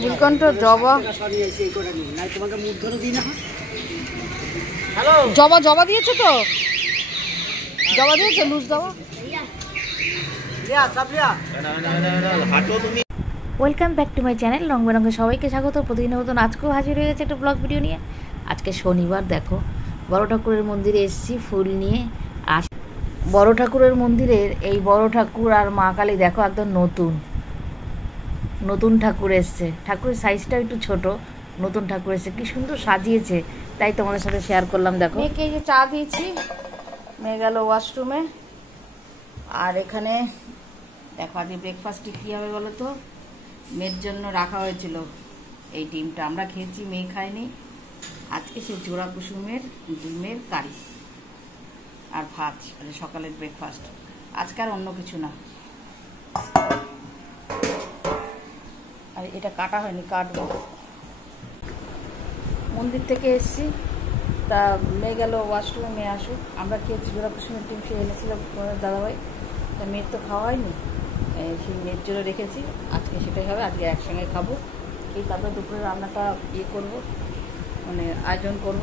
নীলকণ্ঠ জবা জবা জবা দিয়েছো তো? জবা দিয়েছো? লুজ জবা। Welcome back to my channel রং বেরঙে সবাইকে স্বাগত। প্রতিদিনের মতন আজকেও হাজির হয়ে গেছে একটা ব্লগ ভিডিও নিয়ে। আজকে শনিবার, দেখো বড় ঠাকুরের মন্দিরে এসেছি ফুল নিয়ে। আর বড় ঠাকুরের মন্দিরের এই বড় ঠাকুর আর মা কালী দেখো একদম নতুন নতুন ঠাকুর এসছে। ঠাকুরের সাইজটা একটু ছোট, নতুন ঠাকুর এসছে, কি সুন্দর সাজিয়েছে, তাই তোমাদের সাথে শেয়ার করলাম। দেখো মেয়েকে এই যে চা দিয়েছি, মেয়ে গেল ওয়াশরুমে। আর এখানে দেখো আজকে ব্রেকফাস্টে কী হবে বলো তো? মেয়ের জন্য রাখা হয়েছিল এই ডিমটা, আমরা খেয়েছি, মেয়ে খায়নি। আজকে সেই জোড়া কুসুমের ডিমের কারি আর ভাত, সকালের ব্রেকফাস্ট। আজকে আর অন্য কিছু না। আর এটা কাটা হয়নি, কাটবো। মন্দির থেকে এসছি, তা মেয়ে গেল ওয়াশরুমে, মেয়ে আসুক। আমরা খেয়েছি জোড়া কুসুমের ডিম, সে এনেছিল দাদাভাই, তা মেয়ের তো খাওয়া হয়নি, সেই মেয়ের জন্য রেখেছি। আজকে সেটাই হবে, আজকে একসঙ্গে খাবো। এই তারপরে দুপুরে রান্নাটা ইয়ে করবো, মানে আয়োজন করব।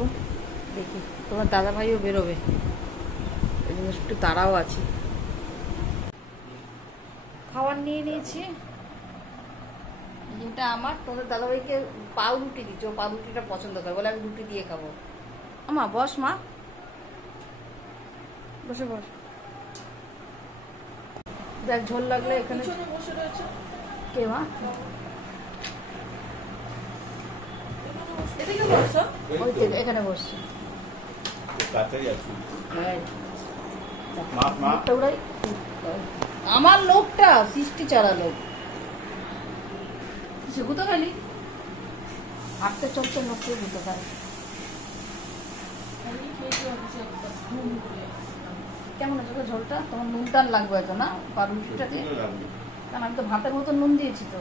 দেখি তোমার দাদাভাইও বেরোবে, এই জন্য একটু তাড়াও আছি। খাবার নিয়ে নিয়েছি, এটা আমার। তোমাদের দাদাভাইকে পাউ রুটি দিচ্ছি, ও পাউ রুটিটা পছন্দ করে, বলে আমি রুটি দিয়ে খাবো। আমা বস, মা বসে বস। দেখ ঝোল লাগলে এখানে বসে রয়েছে। কে মা? এখানে বসছে। আমার লোকটা সৃষ্টি চারা লোক, সে গুতো খালি হাঁটতে চলতে লোককে গুতো খায়। কেমন আছে ঝোলটা? তোমার নুন টান লাগবে হয়তো না বা রুটিটা দিয়ে? কারণ আমি তো ভাতের মতো নুন দিয়েছি তো।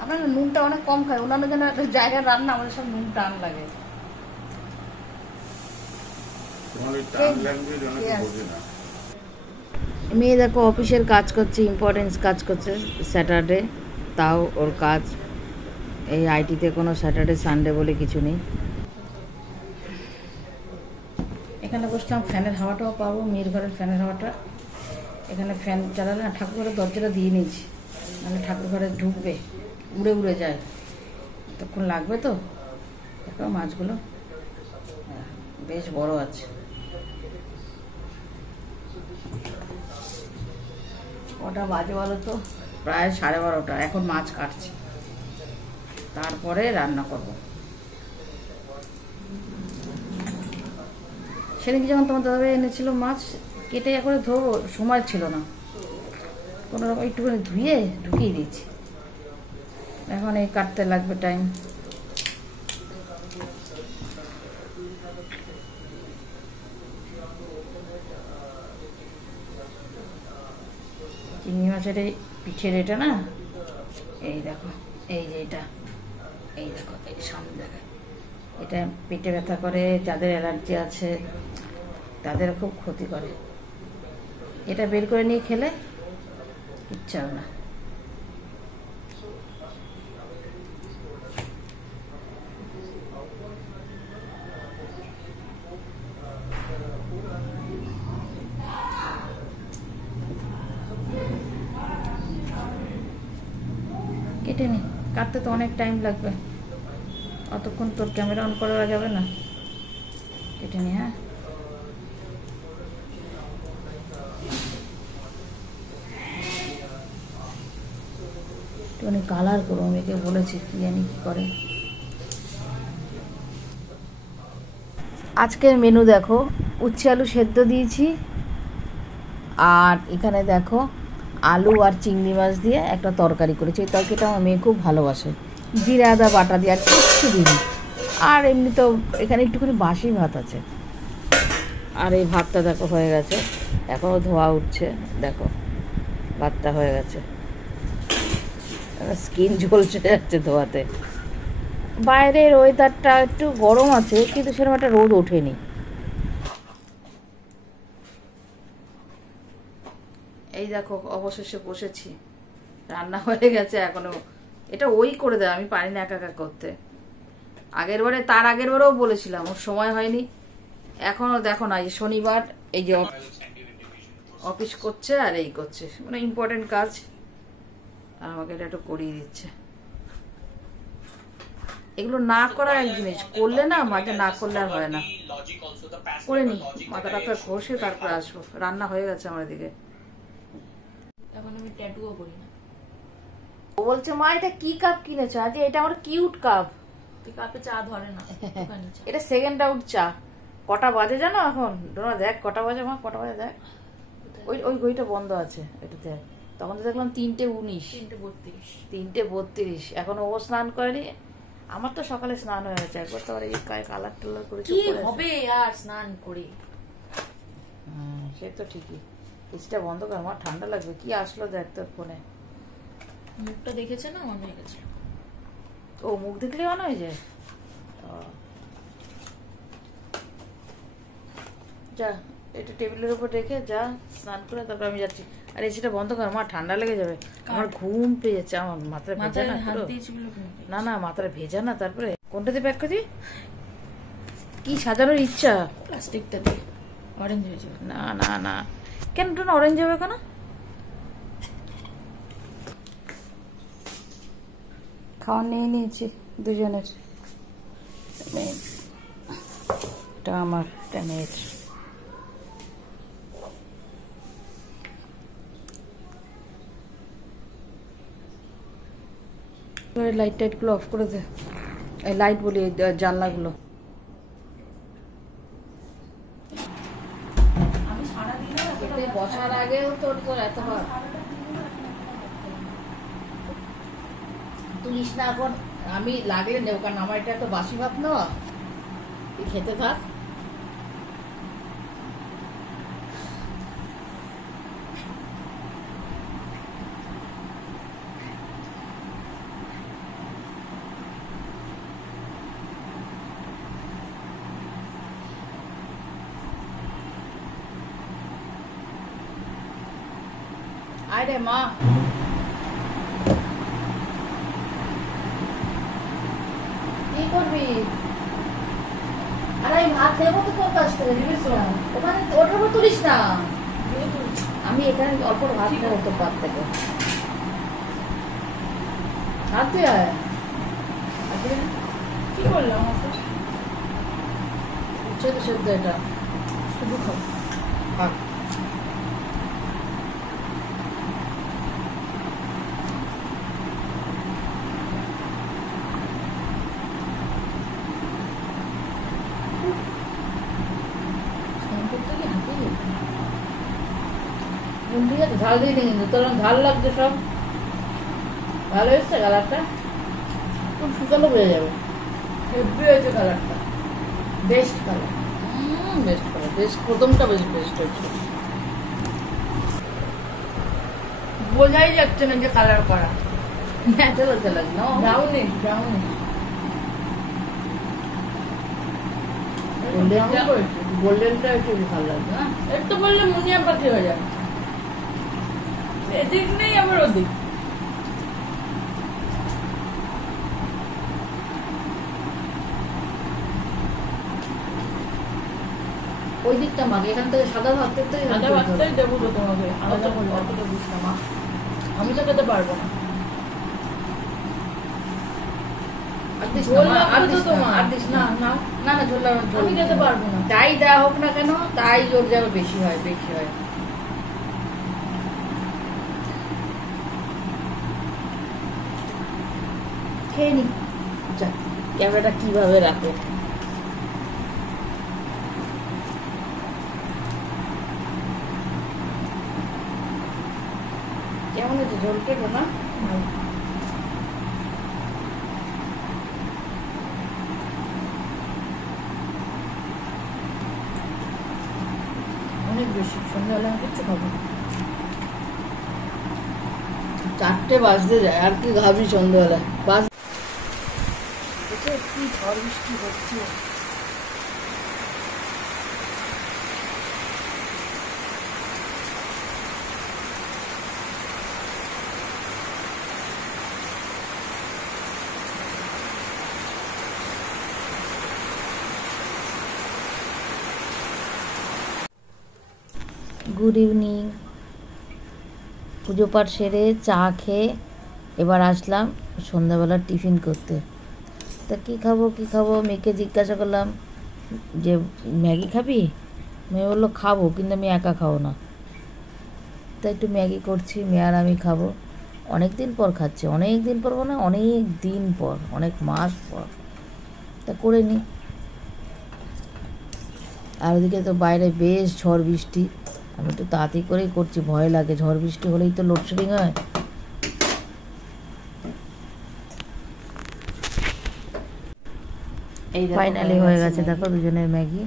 আমরা নুনটা অনেক কম খাই, অন্যান্য যেন একটা জায়গায় রান্না, আমাদের সব নুন টান লাগে। মেয়ে দেখো অফিসের কাজ করছে, ইম্পর্টেন্স কাজ করছে, স্যাটারডে, তাও ওর কাজ। এই আইটিতে কোনো স্যাটারডে সানডে বলে কিছু নেই। এখানে বসলাম, ফ্যানের হাওয়াটাও পাবো, মেয়ের ঘরের ফ্যানের হাওয়াটা। এখানে ফ্যান চালালে না, ঠাকুর ঘরের দরজাটা দিয়ে নিয়েছি, মানে ঠাকুর ঘরে ঢুকবে, উড়ে উড়ে যায়, তখন লাগবে তো। দেখো মাছগুলো বেশ বড় আছে। কটা বাজে বলো তো? প্রায় 12:30। এখন মাছ কাটছি, তারপরে রান্না করব। সেদিনকে যখন তোমার দাদাভাই এনেছিল মাছ, কেটে করে ধোবো, সময় ছিল না, কোনো রকম একটুখানি ধুয়ে ঢুকিয়ে দিয়েছি। এখন এই কাটতে লাগবে টাইম। চিংড়ি মাছের এই পিঠের এটা না, এই দেখো, এই যে এটা, এই দেখো, এই সামনে দেখো, এটা পেটে ব্যথা করে, যাদের অ্যালার্জি আছে তাদের খুব ক্ষতি করে। এটা বের করে নিয়ে খেলে ইচ্ছা হবে না। কেটে নি, কাটতে তো অনেক টাইম লাগবে, অতক্ষণ তোর ক্যামেরা অন করা যাবে না। কেটে নি, হ্যাঁ। একটুখানি কালার করবো, মেয়েকে বলেছি, কি জানি কি করে। আজকের মেনু দেখো, উচ্ছে আলু সেদ্ধ দিয়েছি, আর এখানে দেখো আলু আর চিংড়ি মাছ দিয়ে একটা তরকারি করেছি। এই তরকারিটা আমার মেয়ে খুব ভালোবাসে, জিরা আদা বাটা দিয়ে, আর কিচ্ছু দিই। আর এমনি তো এখানে একটুখানি বাসি ভাত আছে। আর এই ভাতটা দেখো হয়ে গেছে, এখনও ধোয়া উঠছে, দেখো ভাতটা হয়ে গেছে। স্কিন ঝলসে যাচ্ছে ধোয়াতে। বাইরের ওয়েদারটা একটু গরম আছে, কিন্তু সেরকম একটা রোদ ওঠেনি। এই দেখো অবশেষে বসেছি, রান্না হয়ে গেছে এখনো। এটা ওই করে দেয়, আমি পারি না একা একা করতে। তার আগের বারেও বলেছিলাম, ওর সময় হয়নি। এখনো দেখো না, এই শনিবার এই যে অফিস করছে আর এই করছে, মানে ইম্পর্টেন্ট কাজ, আর আমাকে এটা একটু করিয়ে দিচ্ছে। এগুলো না করা এক জিনিস, করলে না মাঝে না করলে আর হয় না। করে নি, মাথা টাথা ঘষে তারপর আসবো। রান্না হয়ে গেছে আমার দিকে। এখন আমি ট্যাটুও করি না। ও বলছে মা এটা কি কাপ কিনেছো? আজ এটা আমার কিউট কাপ। কাপে চা ধরে না, এটা সেকেন্ড আউট চা। কটা বাজে জানো এখন? দেখ কটা বাজে মা, কটা বাজে দেখ। ওই ওই ঘড়িটা বন্ধ আছে, এটা দেখ। তখন তো দেখলাম 3:19, 3:32। এখন ও স্নান করেনি, আমার তো সকালে স্নান হয়ে গেছে একবার। তো এই কালার টালার করে কি হবে আর স্নান করে? সে তো ঠিকই। এসিটা বন্ধ কর, আমার ঠান্ডা লাগবে। কি আসলো দেখ তোর ফোনে। মুখটা দেখেছে না, অন হয়ে গেছে। ও মুখ দেখলে অন হয়ে যায়। যা এটা টেবিলের উপর রেখে যা, স্নান করে তারপর আমি যাচ্ছি। আর এসিটা বন্ধ কর মা, ঠান্ডা লেগে যাবে। আমার ঘুম পেয়ে যাচ্ছে, আমার মাথায় ভেজা না। না না, মাথাটা ভেজা না। তারপরে কোনটাতে প্যাক করছি? কি সাজানোর ইচ্ছা? প্লাস্টিকটাতে অরেঞ্জ হয়ে যাবে। না না না, কেন ওটা অরেঞ্জ হবে কেন? খাওয়া নিয়ে নিয়েছি দুজনের। এটা আমার, এটা মেয়ের। লাইট টাইট গুলো অফ করে দে। এই লাইট বলি, জানলাগুলো। বসার আগেও তোর এত তুলিস না এখন। আমি লাগলে নেব, কারণ আমার এটা তো বাসি ভাত নেওয়া। তুই খেতে থাক। আয় রে মা, কি করবি? আরে ভাত দেবো তো তোর কাছ থেকে, ওখানে ওটার উপর তুলিস না। আমি এখানে অল্প ভাত নেবো তোর পাত থেকে। হাত দিয়ে আয়। কি করলাম? সেদ্ধ সেদ্ধ এটা শুধু খাও। থাক। ঝাল দিয়ে দিই, কিন্তু তোর ঝাল লাগছে সব। ভালো এসছে কালারটা, খুব শুকালো বোঝা যাবে। হেভি হয়েছে কালারটা, best colour. Best colour, best. প্রথমটা বেশ বেস্ট হয়েছে। বোঝাই যাচ্ছে না যে কালার করা। ন্যাচারাল কালার না, ব্রাউনিশ ব্রাউনিশ। গোল্ডেনটা একটু ভালো লাগবে না? একটু বললে মুনিয়া পাতি হয়ে যাবে। এদিক নেই আবার ওদিক। ওই দিকটা মাগে, এখান থেকে সাদা ভাত থেকে সাদা ভাতটাই দেবো তো তোমাকে, আলাদা করে অতটা দিস না মা, আমি তো খেতে পারবো না। আমি খেতে পারবো না। তাই দেওয়া হোক না কেন, তাই জোর যাবে, বেশি হয় বেশি হয়। খেয়ে নি। ক্যামেরাটা কিভাবে রাখে। কেমন হচ্ছে ঝোল? কেটো না? অনেক বেশি, সন্ধ্যাবেলা আমি কিচ্ছু খাবো না। 4টে বাজতে যায়, আর কি ভাবি সন্ধ্যাবেলা বাজ কি ঝড় বৃষ্টি হচ্ছে। Good evening. পুজো পাঠ সেরে চা খেয়ে এবার আসলাম সন্ধ্যাবেলার টিফিন করতে। তা কী খাবো মেয়েকে জিজ্ঞাসা করলাম যে ম্যাগি খাবি? মেয়ে বললো খাবো, কিন্তু আমি একা খাবো না। তা একটু ম্যাগি করছি, মেয়ে আর আমি খাবো। অনেক দিন পর খাচ্ছি, অনেক দিন পর মানে অনেক দিন পর, অনেক মাস পর। তা করে নিই। আর ওদিকে তো বাইরে বেশ ঝড় বৃষ্টি, আমি একটু তাড়াতাড়ি করেই করছি, ভয় লাগে। ঝড় বৃষ্টি হলেই তো লোডশেডিং হয়। এই ফাইনালি হয়ে গেছে, দেখো দুজনের ম্যাগি।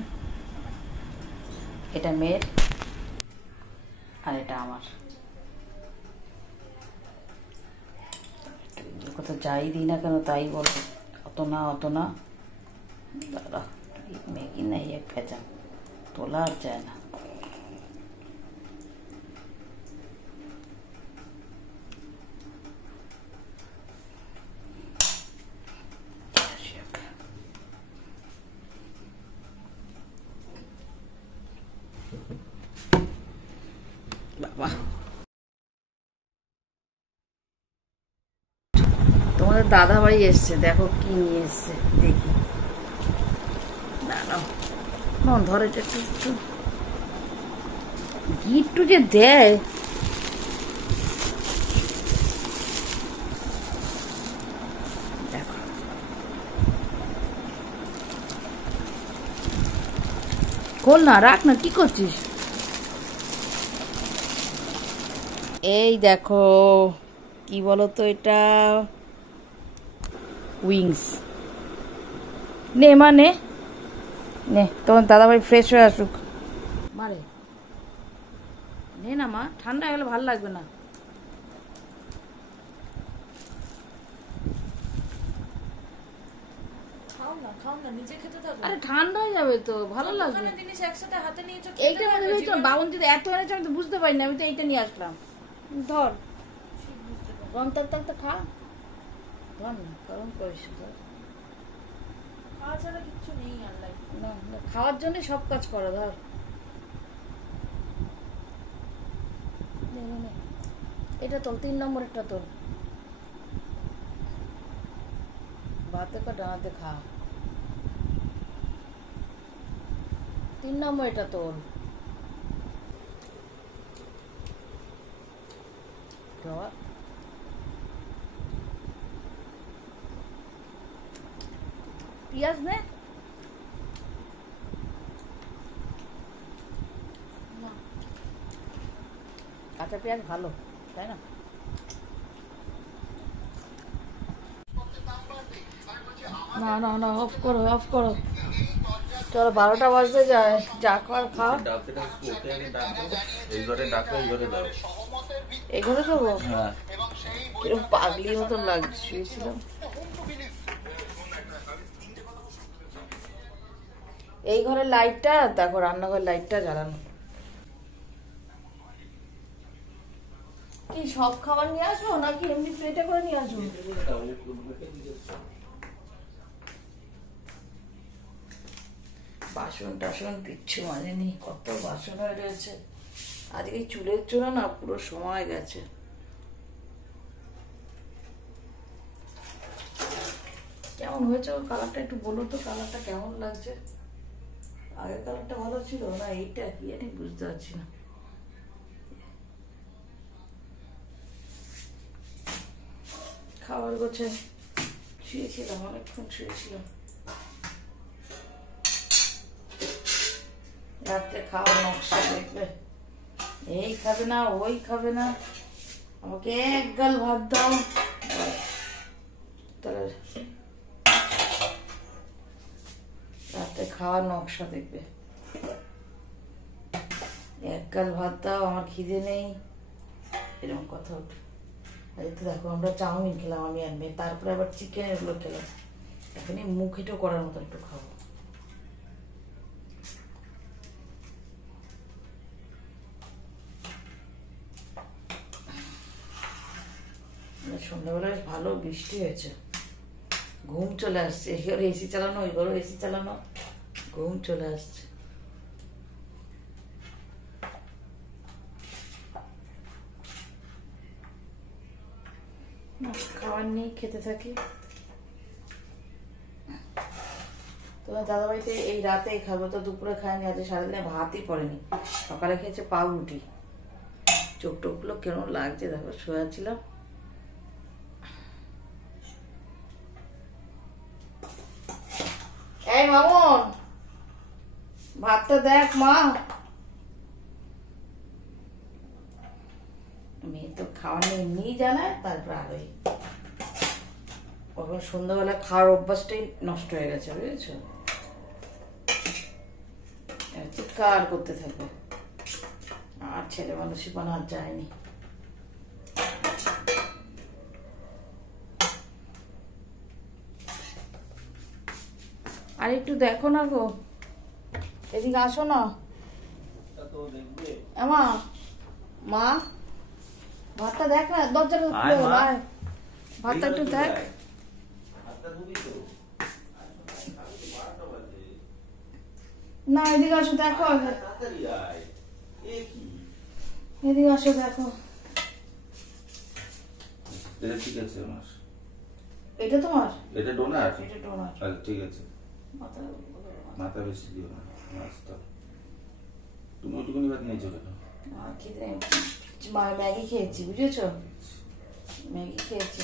এটা মেয়ের আর এটা আমার। কত যাই দিই না কেন তাই বলবো, অত না দাদা ম্যাগি না এক ভেজা তোলা আর যায় না। বাবা তোমাদের দাদা বাড়ি এসছে, দেখো কি নিয়ে এসছে দেখি। না ধরে একটু গিট্টু যে দেয়। দেখো খোল না, রাখ না, কি করছিস? এই দেখো কি বলো তো, এটা উইংস। নে মা নে, তোমার দাদাভাই ফ্রেশ হয়ে আসুক। মারে নে না মা, ঠান্ডা হয়ে গেলে ভালো লাগবে না। আরে ঠান্ডা হয়ে যাবে তো, ভালো লাগবে। এইটার মধ্যে বাবন যদি এত এনেছে আমি তো বুঝতে পারিনি, আমি তো এইটা নিয়ে আসলাম। ধর গরম থাকতে খা, ধর না গরম করিস। খাওয়া ছাড়া কিচ্ছু নেই, না খাওয়ার জন্য সব কাজ করো। ধর এটা তোল, 3 নম্বর একটা তোল, ভাতে কা ডানাতে খা। 3 নম্বর এটা তোল। পিঁয়াজ নে, কাঁচা পেঁয়াজ ভালো, তাই না? না অফ করো চলো, 12টা বাজতে যায়, যা খাওয়ার খাও। এই ঘরে দেবো? কিরকম পাগলি মতন লাগছে, শুয়েছিলাম। এই ঘরের লাইটটা দেখো, রান্নাঘরের লাইটটা জ্বালানো। কি সব খাবার নিয়ে আসবো নাকি এমনি প্লেটে করে নিয়ে আসবো? বাসন টাসন কিচ্ছু মাজেনি, কত বাসন হয়ে রয়েছে। আজকে চুলের জন্য না পুরো সময় গেছে। কেমন হয়েছে ওর কালারটা একটু বলো তো, কালারটা কেমন লাগছে? আগের কালারটা ভালো ছিল না এইটা কি জানি বুঝতে পারছি না। খাবার গোছে শুয়েছিলাম, অনেকক্ষণ শুয়েছিলাম। রাত্রে খাওয়ার নকশা দেখবে, এই খাবে না ওই খাবে না, আমাকে এক গাল ভাত দাও। তাহলে রাত্রে খাওয়ার নকশা দেখবে, এক গাল ভাত দাও, আমার খিদে নেই, এরকম কথা ওঠে। এই তো দেখো আমরা চাউমিন খেলাম আমি আর মেয়ে, তারপরে আবার চিকেন এগুলো খেলাম। এখানে মুখ হেঁটেও করার মতো একটু খাবো। সন্ধ্যাবেলা বেশ ভালো বৃষ্টি হয়েছে, ঘুম চলে আসছে। এই ঘরে এসি চালানো, ওই ঘরে এসি চালানো, ঘুম চলে আসছে। খাবার নেই, খেতে থাকি। তোমার দাদাবাড়িতে এই রাতেই খাবো, তো দুপুরে খায়নি, আজ সারাদিনে ভাতই পড়েনি। সকালে খেয়েছে পাউরুটি। চোখ টোকগুলো কেমন লাগছে দেখো, শোয়াচ্ছিলাম। এই মামুন, ভাতটা দেখ মা। মেয়ে তো খাওয়া নিয়ে এমনিই জানায়, তারপর আরোই ওর সন্ধ্যাবেলা খাওয়ার অভ্যাসটাই নষ্ট হয়ে গেছে, বুঝেছো? চিৎকার করতে থাকবে, আর ছেলে মানুষই পানা আর যায়নি। আর একটু দেখো না গো, এদিকে আসো না। মা, মা ভাতটা দেখ না, দরজাটা খুলে দাও, ভাতটা একটু দেখ। না এদিকে আসো, দেখো আগে, এদিকে আসো দেখো। এটা ঠিক আছে আমার। এটা তোমার? এটা ডোনার? এটা ডোনার। আচ্ছা ঠিক আছে। মাথা বেশি দিও না মাছটা। তুমি ওইটুকুনি ভাত নিয়েছো কেন? ম্যাগি খেয়েছি, বুঝেছো? ম্যাগি খেয়েছি।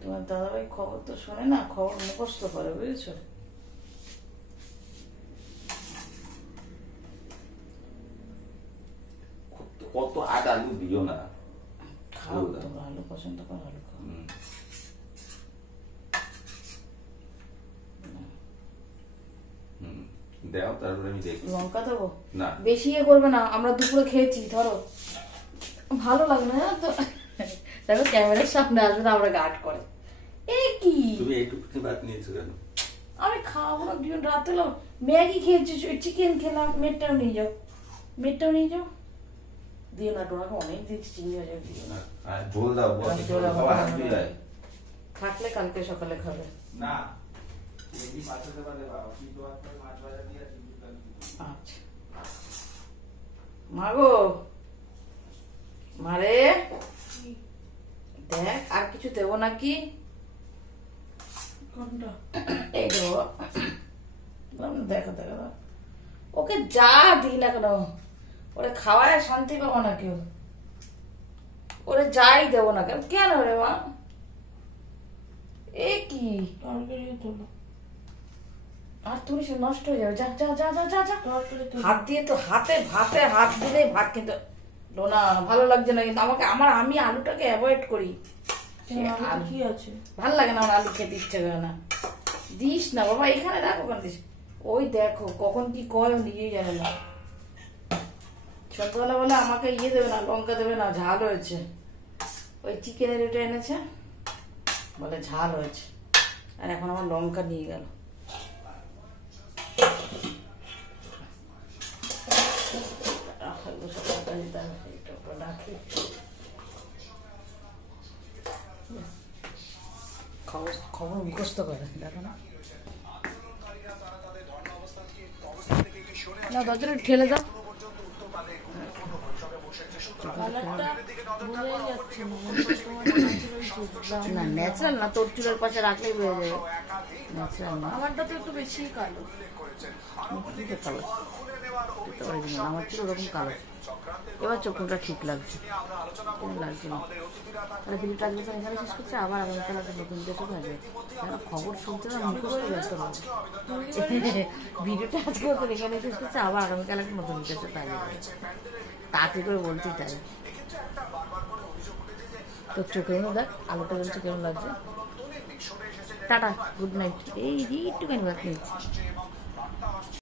তোমার দাদাভাই খবর তো শোনে না, খবর মুখস্থ করে, বুঝেছো? কত আলু দিও না। খাও, তোমরা আলু পছন্দ করো, আলু খাও। দাও, তারপরে আমি দেখি। লঙ্কা দেবো না, বেশি ইয়ে করবে না, আমরা দুপুরে খেয়েছি, ধরো ভালো লাগে না তো। দেখো ক্যামেরার সামনে আসবে না, আমরা গার্ড করে। এই কি তুমি এইটুকু ভাত নিয়েছো কেন? আমি খাবো না, দুজন রাতে ম্যাগি খেয়েছি, চিকেন খেলাম। মেটটাও নিয়ে যাও, মেটটাও নিয়ে যাও। দিয়ে না, ডোনাকে অনেক দিচ্ছি, চিনি হয়ে যাবে। আর ঝোল দাও, হাত দিয়ে যায়। থাকলে কালকে সকালে খাবে। না আচ্ছা মাগো, মারে দেখ আর কিছু দেবো নাকি? এই দেবো, দেখো দেখো, ওকে যা দিই না কেন, ওরে খাওয়ায় শান্তি পাবো না কেউ, ওরে যাই দেবো না কেন। কেন রে মা, এ কি আর তুমি সে নষ্ট হয়ে যাবে। যা যা যা যা যা যা, হাত দিয়ে তো হাতে ভাতে হাত দিলেই ভাত, কিন্তু ডোনা ভালো লাগছে না। কিন্তু আমাকে আমি আলুটাকে অ্যাভয়েড করি। কি আছে, ভালো লাগে না আমার আলু খেতে, ইচ্ছে করে না। দিস না বাবা, এখানে রাখো কেন দিস? ওই দেখো কখন কি কয় নিজেই জানে না। সন্ধ্যাবেলা বলে আমাকে ইয়ে দেবে না, লঙ্কা দেবে না, ঝাল হয়েছে। ওই চিকেনের এটা এনেছে, বলে ঝাল হয়েছে, আর এখন আমার লঙ্কা নিয়ে গেল। খবর মুখস্থ করে দেখো না, দরজাটা ঠেলে দাও। না ন্যাচারাল না, তোর চুলের পাশে রাখলেই বেড়ে যাবে, ন্যাচারাল না। আমারটা তো একটু বেশি কালো, কালো অরিজিনাল, আমার চুল ওরকম কালো। এবার চোখটা ঠিক লাগছে, লাগছে না। তাহলে ভিডিওটা আজকে এখানে শেষ করছে, আবার আগামীকাল একটা নতুন কিছু আসবে। খবর শুনতে না মুখস্থ ব্যস্ত হবে। ভিডিওটা আজকে এখানে শেষ করছে, আবার আগামীকাল একটা নতুন কিছু আসবে। তাড়াতাড়ি করে বলছি তাই। তোর চোখে দেখ আলোটা বলছে কেমন লাগছে। Tata, good night. এই একটুখানি ভাত নিয়েছি।